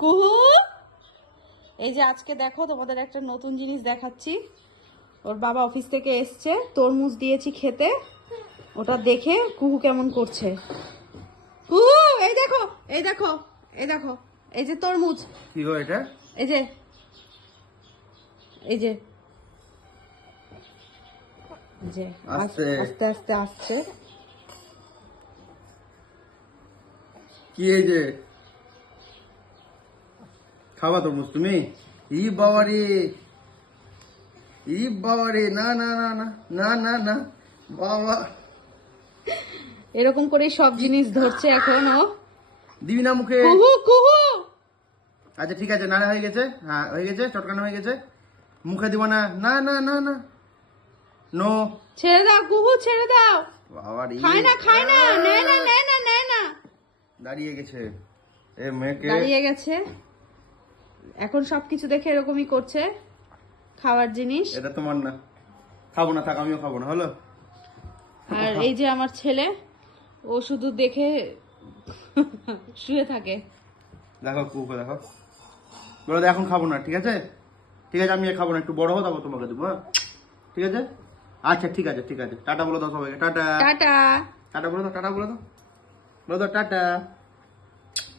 কুহু, এই যে আজকে দেখো তোমাদের একটা নতুন জিনিস দেখাচ্ছি। ওর বাবা অফিস থেকে এসছে, তরমুজ দিয়েছি খেতে, ওটা দেখে কুহু কেমন করছে। কুহু, এই দেখো এই দেখো এই দেখো, এই যে তরমুজ। কি গো এটা? এই যে এই যে এই যে আস্তে। আস্তে আস্তে আসছে। কি এই যে খাবা তরমুজ তুমি? ই বাবারে, ই বাবারে, না না না না না না না বাবা, এরকম করে সব জিনিস ধরছে এখন ও। দিবি না মুখে? কুহু কুহু, আচ্ছা ঠিক আছে, নাড়া হয়ে গেছে, হ্যাঁ হয়ে গেছে, চটকানো হয়ে গেছে, মুখে দিব না, না না না না, নো। ছেড়ে দাও কুহু, ছেড়ে দাও। বাবারে, খায় না খায় না, নেয় না নেয় না নেয় না। দাঁড়িয়ে গেছে এ মেয়েকে। দাঁড়িয়ে গেছে, এখন সবকিছু দেখে এরকমই করছে খাওয়ার জিনিস। এটা তোমার না, খাবো না, থাক, আমিও খাবো না, হলো। আর এই যে আমার ছেলে, ও শুধু দেখে শুয়ে থাকে। দেখো কুকুর দেখো, বলো এখন খাবো না, ঠিক আছে ঠিক আছে, আমি আর খাবো না, একটু বড় হো তারপর তোমাকে দেবো, হ্যাঁ ঠিক আছে। আচ্ছা ঠিক আছে ঠিক আছে, টাটা বলে দাও সবাইকে, টাটা। টাটা। টাটা বলে দাও, টাটা বলে দাও, বলে দাও টাটা।